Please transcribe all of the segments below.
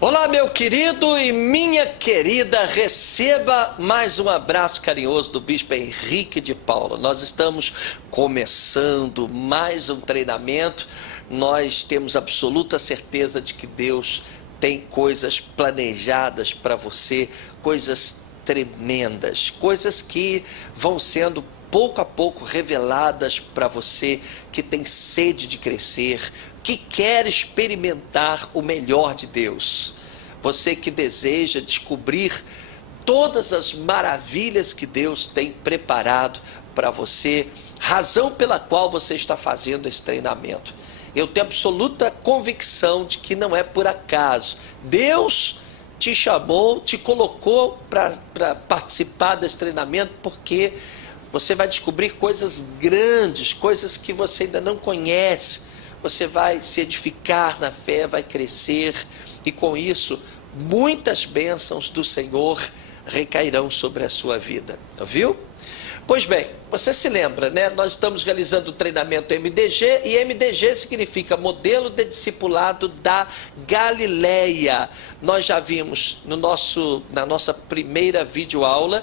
Olá, meu querido e minha querida, receba mais um abraço carinhoso do Bispo Henrique de Paula. Nós estamos começando mais um treinamento. Nós temos absoluta certeza de que Deus tem coisas planejadas para você, coisas tremendas, coisas que vão sendo pouco a pouco reveladas para você que tem sede de crescer, que quer experimentar o melhor de Deus. Você que deseja descobrir todas as maravilhas que Deus tem preparado para você, razão pela qual você está fazendo esse treinamento. Eu tenho absoluta convicção de que não é por acaso. Deus te chamou, te colocou para participar desse treinamento, porque você vai descobrir coisas grandes, coisas que você ainda não conhece. Você vai se edificar na fé, vai crescer, e com isso, muitas bênçãos do Senhor recairão sobre a sua vida. Viu? Pois bem, você se lembra, né? Nós estamos realizando o treinamento MDG, e MDG significa Modelo de Discipulado da Galileia. Nós já vimos na nossa primeira videoaula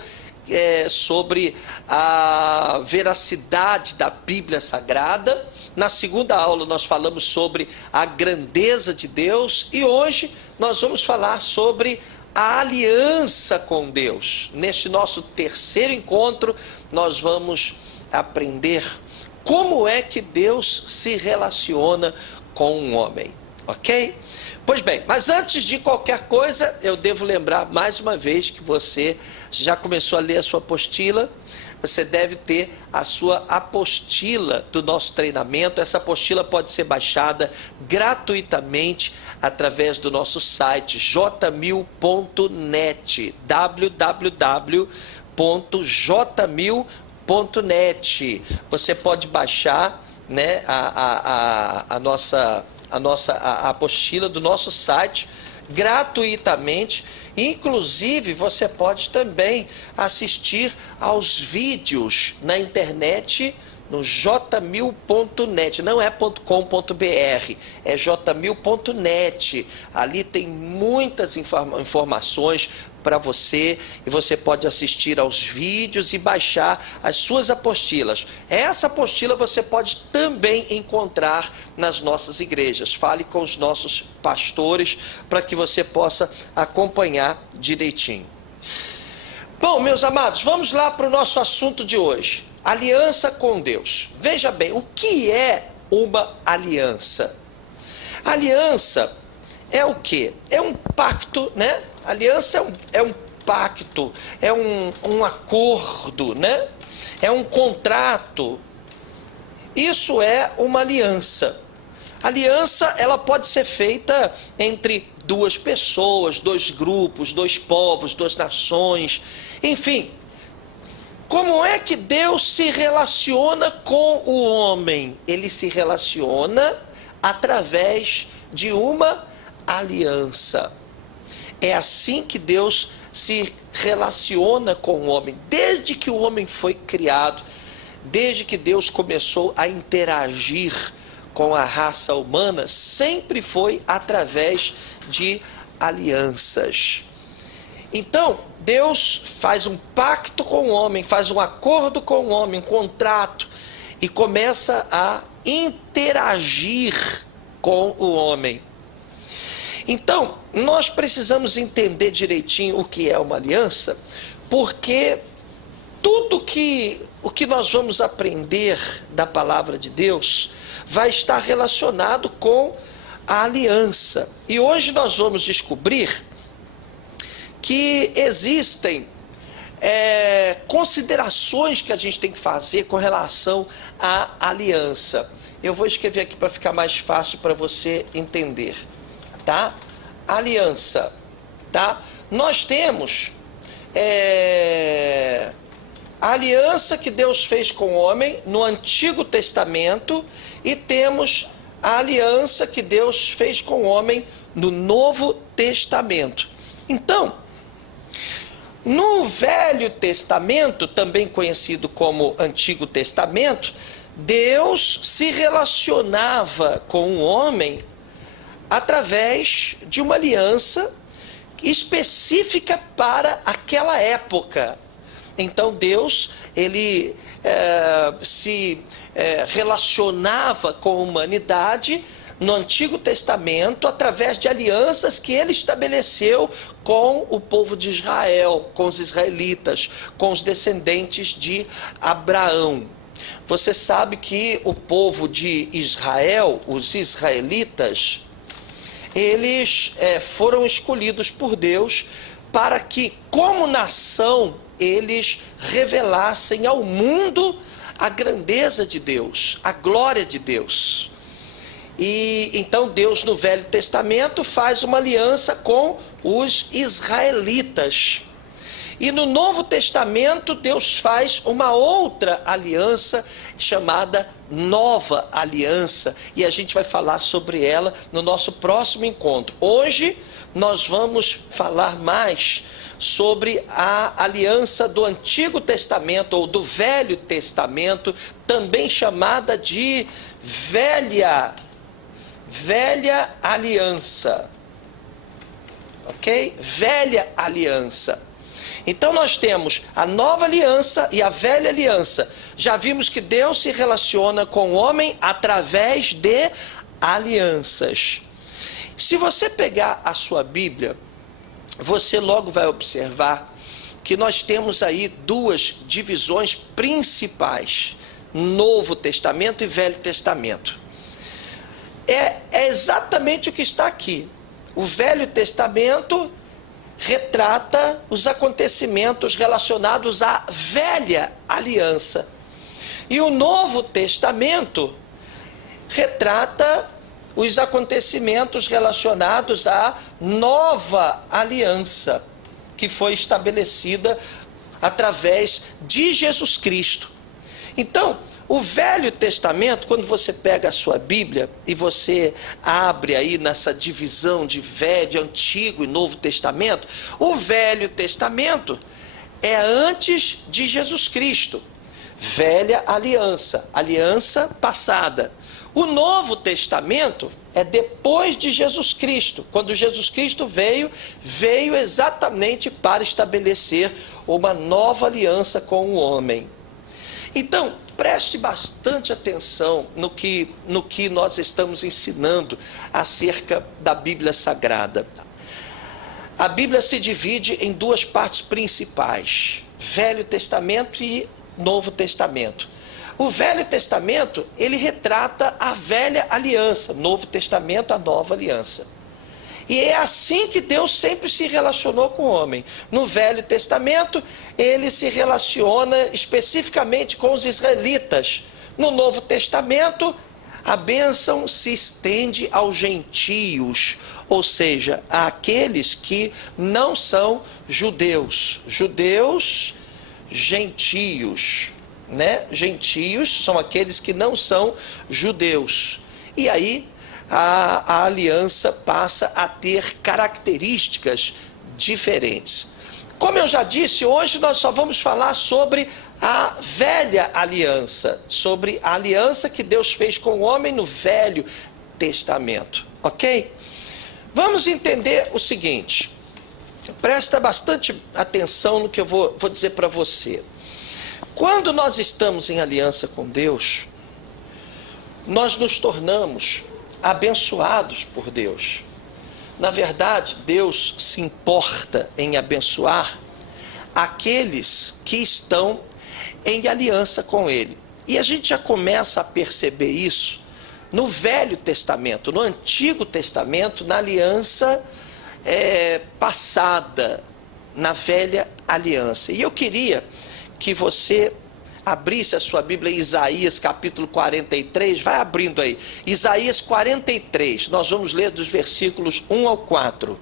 sobre a veracidade da Bíblia Sagrada. Na segunda aula nós falamos sobre a grandeza de Deus, e hoje nós vamos falar sobre a aliança com Deus. Neste nosso terceiro encontro, nós vamos aprender como é que Deus se relaciona com um homem, ok? Pois bem, mas antes de qualquer coisa, eu devo lembrar mais uma vez que você já começou a ler a sua apostila. Você deve ter a sua apostila do nosso treinamento. Essa apostila pode ser baixada gratuitamente através do nosso site jmil.net, www.jmil.net. Você pode baixar, né, a nossa apostila do nosso site gratuitamente. Inclusive, você pode também assistir aos vídeos na internet no jmil.net, não é .com.br, é jmil.net. Ali tem muitas informações para você, e você pode assistir aos vídeos e baixar as suas apostilas. Essa apostila você pode também encontrar nas nossas igrejas. Fale com os nossos pastores para que você possa acompanhar direitinho. Bom, meus amados, vamos lá para o nosso assunto de hoje. Aliança com Deus. Veja bem, o que é uma aliança? Aliança é o quê? É um pacto, né? Aliança é um pacto, é um acordo, né? É um contrato. Isso é uma aliança. Aliança, ela pode ser feita entre duas pessoas, dois grupos, dois povos, duas nações, enfim. Como é que Deus se relaciona com o homem? Ele se relaciona através de uma aliança. É assim que Deus se relaciona com o homem. Desde que o homem foi criado, desde que Deus começou a interagir com a raça humana, sempre foi através de alianças. Então, Deus faz um pacto com o homem, faz um acordo com o homem, um contrato, e começa a interagir com o homem. Então, nós precisamos entender direitinho o que é uma aliança, porque tudo o que nós vamos aprender da palavra de Deus vai estar relacionado com a aliança. E hoje nós vamos descobrir que existem considerações que a gente tem que fazer com relação à aliança. Eu vou escrever aqui para ficar mais fácil para você entender, tá? Aliança, tá? Nós temos a aliança que Deus fez com o homem no Antigo Testamento, e temos a aliança que Deus fez com o homem no Novo Testamento. Então, no Velho Testamento, também conhecido como Antigo Testamento, Deus se relacionava com o homem através de uma aliança específica para aquela época. Então Deus, ele se relacionava com a humanidade no Antigo Testamento através de alianças que ele estabeleceu com o povo de Israel, com os israelitas, com os descendentes de Abraão. Você sabe que o povo de Israel, os israelitas, eles foram escolhidos por Deus para que, como nação, eles revelassem ao mundo a grandeza de Deus, a glória de Deus. E então Deus no Velho Testamento faz uma aliança com os israelitas. E no Novo Testamento Deus faz uma outra aliança chamada Nova Aliança. E a gente vai falar sobre ela no nosso próximo encontro. Hoje nós vamos falar mais sobre a aliança do Antigo Testamento ou do Velho Testamento, também chamada de Velha Aliança. Ok? Velha Aliança. Então nós temos a Nova Aliança e a Velha Aliança. Já vimos que Deus se relaciona com o homem através de alianças. Se você pegar a sua Bíblia, você logo vai observar que nós temos aí duas divisões principais: Novo Testamento e Velho Testamento. É exatamente o que está aqui. O Velho Testamento retrata os acontecimentos relacionados à Velha Aliança. E o Novo Testamento retrata os acontecimentos relacionados à Nova Aliança, que foi estabelecida através de Jesus Cristo. Então, o Velho Testamento, quando você pega a sua Bíblia e você abre aí nessa divisão de Velho, Antigo e Novo Testamento, o Velho Testamento é antes de Jesus Cristo. Velha Aliança, aliança passada. O Novo Testamento é depois de Jesus Cristo. Quando Jesus Cristo veio exatamente para estabelecer uma nova aliança com o homem. Então, preste bastante atenção no que nós estamos ensinando acerca da Bíblia Sagrada. A Bíblia se divide em duas partes principais: Velho Testamento e Novo Testamento. O Velho Testamento, ele retrata a Velha Aliança, Novo Testamento, a Nova Aliança. E é assim que Deus sempre se relacionou com o homem. No Velho Testamento, ele se relaciona especificamente com os israelitas. No Novo Testamento, a bênção se estende aos gentios, ou seja, àqueles que não são judeus. Judeus, gentios, né? Gentios são aqueles que não são judeus. E aí a aliança passa a ter características diferentes. Como eu já disse, hoje nós só vamos falar sobre a Velha Aliança, sobre a aliança que Deus fez com o homem no Velho Testamento, ok? Vamos entender o seguinte, presta bastante atenção no que eu vou dizer para você. Quando nós estamos em aliança com Deus, nós nos tornamos abençoados por Deus. Na verdade, Deus se importa em abençoar aqueles que estão em aliança com Ele. E a gente já começa a perceber isso no Velho Testamento, no Antigo Testamento, na aliança passada, na Velha Aliança. E eu queria que você abrisse a sua Bíblia em Isaías capítulo 43, vai abrindo aí, Isaías 43, nós vamos ler dos versículos 1 ao 4,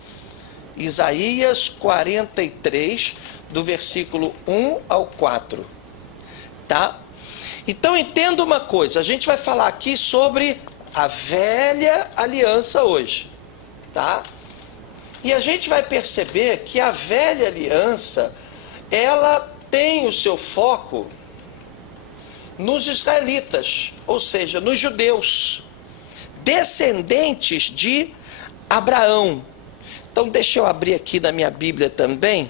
Isaías 43, do versículo 1 ao 4, tá? Então entenda uma coisa, a gente vai falar aqui sobre a velha aliança hoje, tá? E a gente vai perceber que a velha aliança, ela tem o seu foco nos israelitas, ou seja, nos judeus, descendentes de Abraão. Então deixa eu abrir aqui na minha Bíblia também,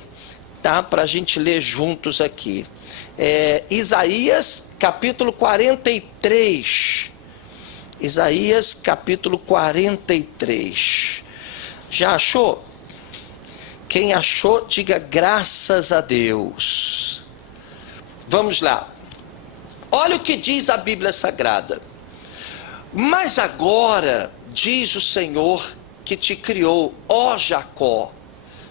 tá? Para a gente ler juntos aqui. Isaías capítulo 43. Isaías capítulo 43. Já achou? Quem achou, diga graças a Deus. Vamos lá. Olha o que diz a Bíblia Sagrada. Mas agora, diz o Senhor que te criou, ó Jacó.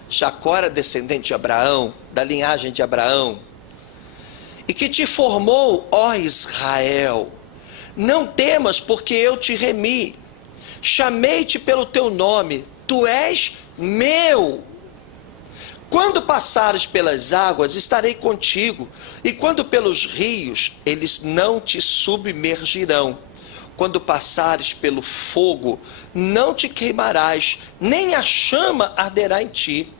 Jacó era descendente de Abraão, da linhagem de Abraão. E que te formou, ó Israel. Não temas, porque eu te remi. Chamei-te pelo teu nome. Tu és meu. Quando passares pelas águas, estarei contigo. E quando pelos rios, eles não te submergirão. Quando passares pelo fogo, não te queimarás, nem a chama arderá em ti.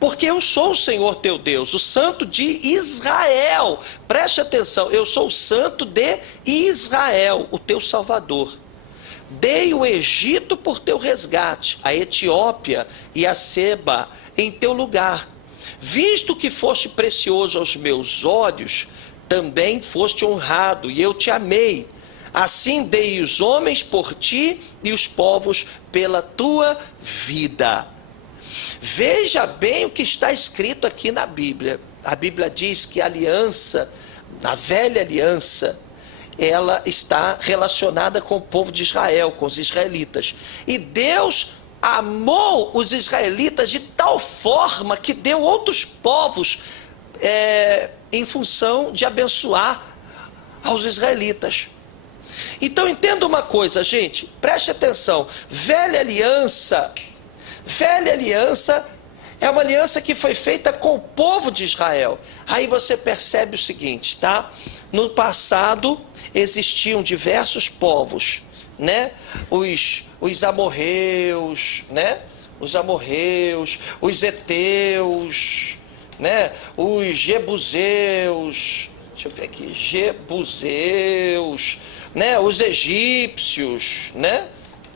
Porque eu sou o Senhor teu Deus, o Santo de Israel. Preste atenção, eu sou o Santo de Israel, o teu Salvador. Dei o Egito por teu resgate, a Etiópia e a Seba em teu lugar. Visto que foste precioso aos meus olhos, também foste honrado, e eu te amei. Assim dei os homens por ti e os povos pela tua vida. Veja bem o que está escrito aqui na Bíblia. A Bíblia diz que a aliança, a velha aliança, ela está relacionada com o povo de Israel, com os israelitas. E Deus amou os israelitas de tal forma que deu outros povos em função de abençoar aos israelitas. Então entenda uma coisa, gente, preste atenção. Velha aliança é uma aliança que foi feita com o povo de Israel. Aí você percebe o seguinte, tá? No passado existiam diversos povos, né? Os amorreus, né? Os amorreus, os heteus, né? Os jebuseus, deixa eu ver aqui, jebuseus, né? Os egípcios, né?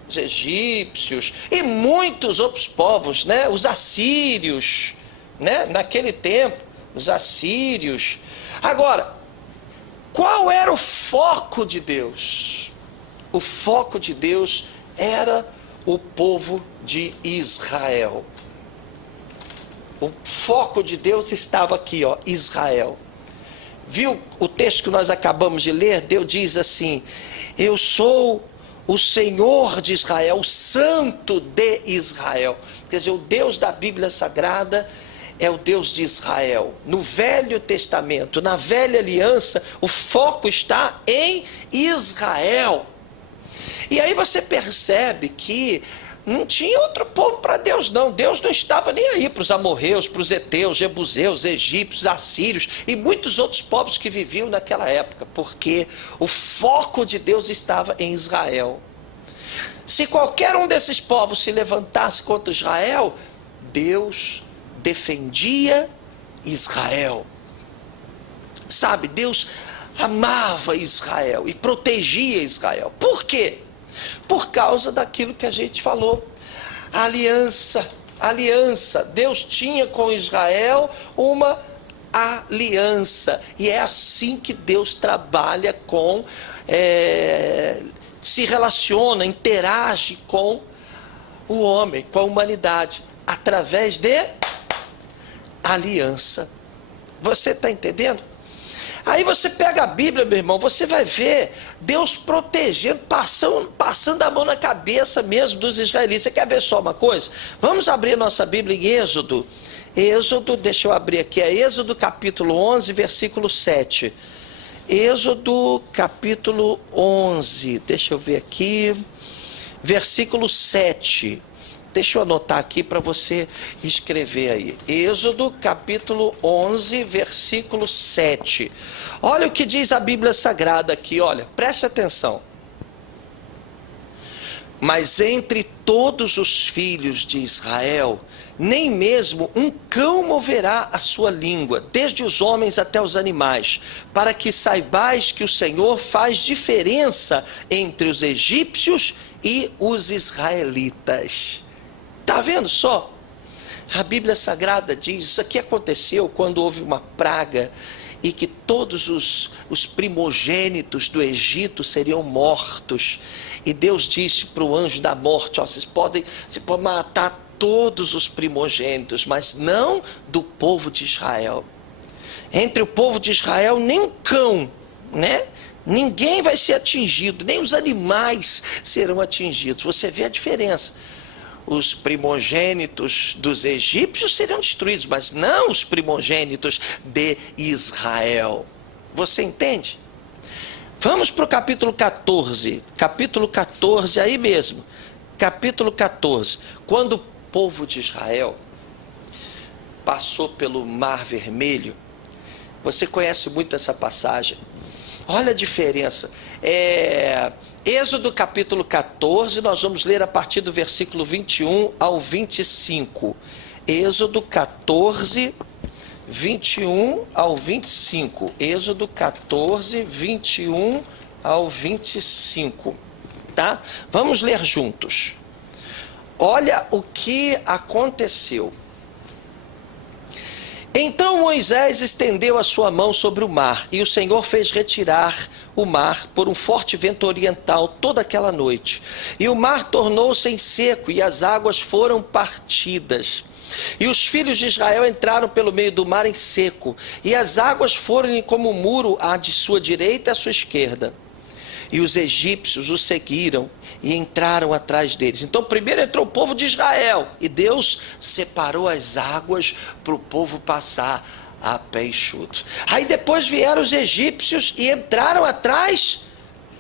Os egípcios e muitos outros povos, né? Os assírios, né? Naquele tempo, os assírios. Agora, qual era o foco de Deus? O foco de Deus era o povo de Israel. O foco de Deus estava aqui, ó, Israel. Viu o texto que nós acabamos de ler? Deus diz assim: eu sou o Senhor de Israel, o Santo de Israel. Quer dizer, o Deus da Bíblia Sagrada é o Deus de Israel. No Velho Testamento, na Velha Aliança, o foco está em Israel. E aí você percebe que não tinha outro povo para Deus, não. Deus não estava nem aí para os amorreus, para os heteus, jebuseus, egípcios, assírios e muitos outros povos que viviam naquela época, porque o foco de Deus estava em Israel. Se qualquer um desses povos se levantasse contra Israel, Deus defendia Israel. Sabe, Deus amava Israel e protegia Israel. Por quê? Por causa daquilo que a gente falou. A aliança. Deus tinha com Israel uma aliança. E é assim que Deus trabalha com, se relaciona, interage com o homem, com a humanidade, através de aliança. Você está entendendo? Aí você pega a Bíblia, meu irmão, você vai ver Deus protegendo, passando a mão na cabeça mesmo dos israelitas. Você quer ver só uma coisa? Vamos abrir nossa Bíblia em Êxodo. Êxodo, deixa eu abrir aqui, é Êxodo capítulo 11, versículo 7. Êxodo capítulo 11, deixa eu ver aqui, versículo 7. Deixa eu anotar aqui para você escrever aí. Êxodo capítulo 11, versículo 7. Olha o que diz a Bíblia Sagrada aqui, olha, preste atenção. Mas entre todos os filhos de Israel, nem mesmo um cão moverá a sua língua, desde os homens até os animais, para que saibais que o Senhor faz diferença entre os egípcios e os israelitas. Está vendo só? A Bíblia Sagrada diz, isso aqui aconteceu quando houve uma praga e que todos os primogênitos do Egito seriam mortos. E Deus disse para o anjo da morte, ó, você pode matar todos os primogênitos, mas não do povo de Israel. Entre o povo de Israel, nem um cão, né? Ninguém vai ser atingido, nem os animais serão atingidos. Você vê a diferença. Os primogênitos dos egípcios seriam destruídos, mas não os primogênitos de Israel. Você entende? Vamos para o capítulo 14. Capítulo 14, aí mesmo. Capítulo 14. Quando o povo de Israel passou pelo Mar Vermelho, você conhece muito essa passagem. Olha a diferença. Êxodo capítulo 14, nós vamos ler a partir do versículo 21 ao 25. Êxodo 14, 21 ao 25. Êxodo 14, 21 ao 25. Tá? Vamos ler juntos. Olha o que aconteceu. Então Moisés estendeu a sua mão sobre o mar, e o Senhor fez retirar o mar por um forte vento oriental toda aquela noite. E o mar tornou-se em seco, e as águas foram partidas. E os filhos de Israel entraram pelo meio do mar em seco, e as águas foram como um muro à de sua direita e à sua esquerda. E os egípcios os seguiram e entraram atrás deles. Então primeiro entrou o povo de Israel, e Deus separou as águas para o povo passar a pé enxuto. Aí depois vieram os egípcios e entraram atrás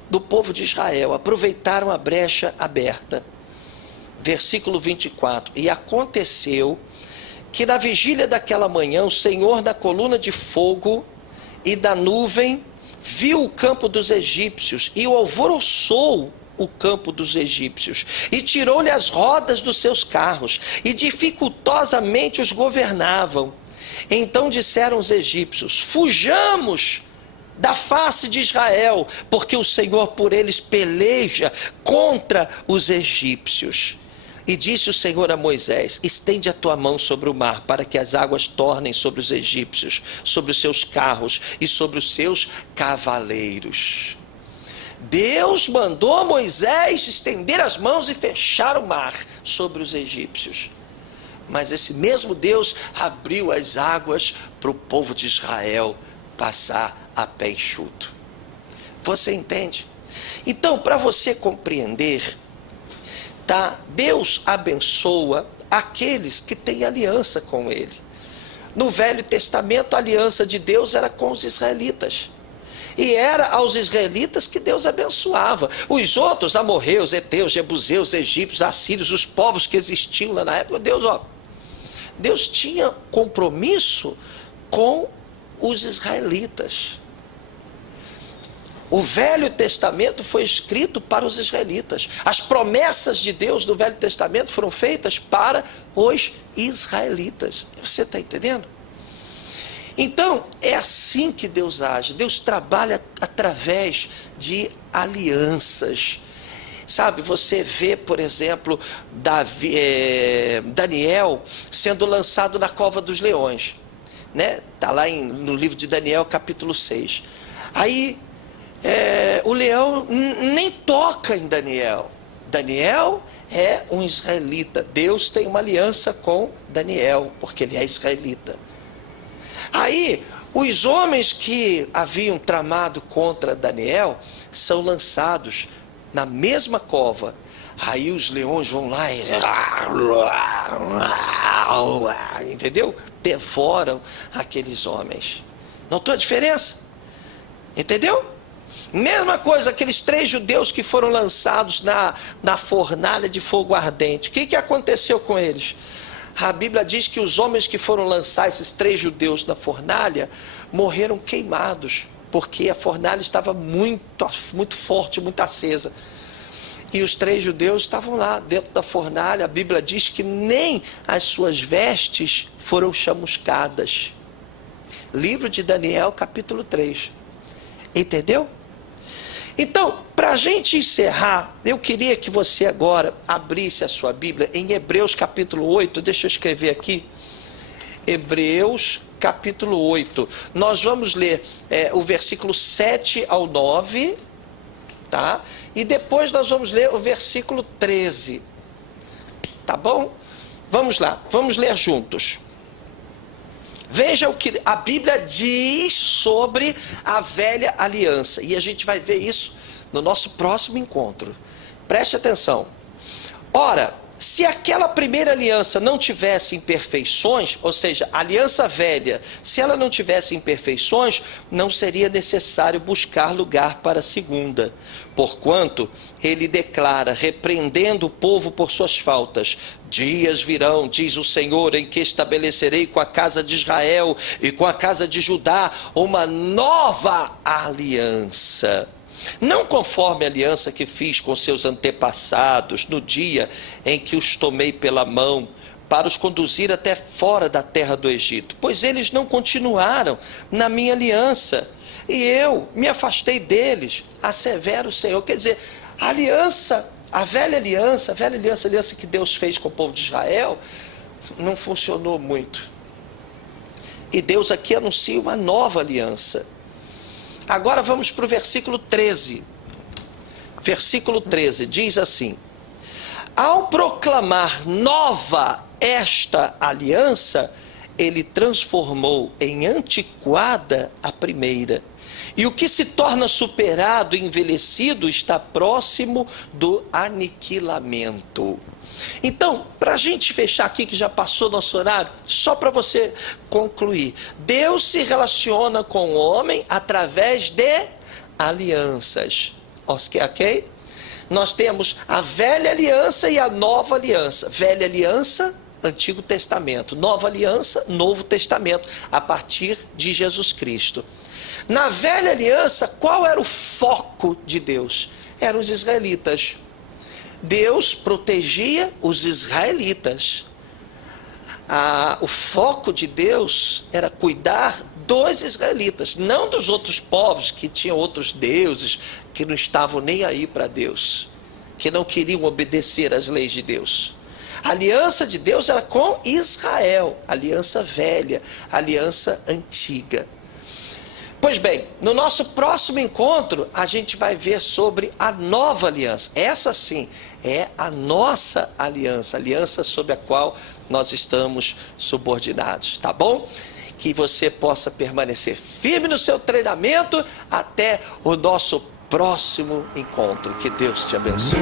do povo de Israel, aproveitaram a brecha aberta. Versículo 24. E aconteceu que na vigília daquela manhã, o Senhor da coluna de fogo e da nuvem viu o campo dos egípcios e o alvoroçou o campo dos egípcios, e tirou-lhe as rodas dos seus carros, e dificultosamente os governavam. Então disseram os egípcios: fujamos da face de Israel, porque o Senhor por eles peleja contra os egípcios. E disse o Senhor a Moisés: estende a tua mão sobre o mar, para que as águas tornem sobre os egípcios, sobre os seus carros e sobre os seus cavaleiros. Deus mandou a Moisés estender as mãos e fechar o mar sobre os egípcios. Mas esse mesmo Deus abriu as águas para o povo de Israel passar a pé enxuto. Você entende? Então, para você compreender, tá? Deus abençoa aqueles que têm aliança com Ele. No Velho Testamento, a aliança de Deus era com os israelitas. E era aos israelitas que Deus abençoava. Os outros, amorreus, heteus, jebuseus, egípcios, assírios, os povos que existiam lá na época, Deus tinha compromisso com os israelitas. O Velho Testamento foi escrito para os israelitas. As promessas de Deus do Velho Testamento foram feitas para os israelitas. Você está entendendo? Então, é assim que Deus age. Deus trabalha através de alianças. Sabe, você vê, por exemplo, Daniel sendo lançado na cova dos leões. Está lá no livro de Daniel, capítulo 6. Aí, o leão nem toca em Daniel. Daniel é um israelita. Deus tem uma aliança com Daniel, porque ele é israelita. Aí, os homens que haviam tramado contra Daniel são lançados na mesma cova. Aí os leões vão lá e... entendeu? Devoram aqueles homens. Notou a diferença? Entendeu? Mesma coisa, aqueles 3 judeus que foram lançados na fornalha de fogo ardente. O que aconteceu com eles? A Bíblia diz que os homens que foram lançar esses 3 judeus na fornalha morreram queimados, porque a fornalha estava muito forte, muito acesa. E os 3 judeus estavam lá dentro da fornalha. A Bíblia diz que nem as suas vestes foram chamuscadas. Livro de Daniel, capítulo 3. Entendeu? Então, para a gente encerrar, eu queria que você agora abrisse a sua Bíblia em Hebreus capítulo 8. Deixa eu escrever aqui. Hebreus capítulo 8. Nós vamos ler o versículo 7 ao 9. Tá? E depois nós vamos ler o versículo 13. Tá bom? Vamos lá, vamos ler juntos. Veja o que a Bíblia diz sobre a velha aliança. E a gente vai ver isso no nosso próximo encontro. Preste atenção. Ora, se aquela primeira aliança não tivesse imperfeições, ou seja, a aliança velha, se ela não tivesse imperfeições, não seria necessário buscar lugar para a segunda. Porquanto ele declara, repreendendo o povo por suas faltas: dias virão, diz o Senhor, em que estabelecerei com a casa de Israel e com a casa de Judá uma nova aliança. Não conforme a aliança que fiz com seus antepassados no dia em que os tomei pela mão para os conduzir até fora da terra do Egito, pois eles não continuaram na minha aliança e eu me afastei deles, assevera o Senhor. Quer dizer, a aliança, a velha aliança que Deus fez com o povo de Israel, não funcionou muito. E Deus aqui anuncia uma nova aliança. Agora vamos para o versículo 13. Versículo 13 diz assim: ao proclamar nova esta aliança, ele transformou em antiquada a primeira. E o que se torna superado e envelhecido está próximo do aniquilamento. Então, para a gente fechar aqui, que já passou nosso horário, só para você concluir: Deus se relaciona com o homem através de alianças. Ok? Nós temos a velha aliança e a nova aliança. Velha aliança, Antigo Testamento. Nova aliança, Novo Testamento, a partir de Jesus Cristo. Na velha aliança, qual era o foco de Deus? Eram os israelitas. Deus protegia os israelitas. O foco de Deus era cuidar dos israelitas, não dos outros povos que tinham outros deuses, que não estavam nem aí para Deus, que não queriam obedecer às leis de Deus. A aliança de Deus era com Israel, aliança velha, aliança antiga. Pois bem, no nosso próximo encontro, a gente vai ver sobre a nova aliança. Essa sim é a nossa aliança, aliança sob a qual nós estamos subordinados, tá bom? Que você possa permanecer firme no seu treinamento até o nosso próximo encontro. Que Deus te abençoe.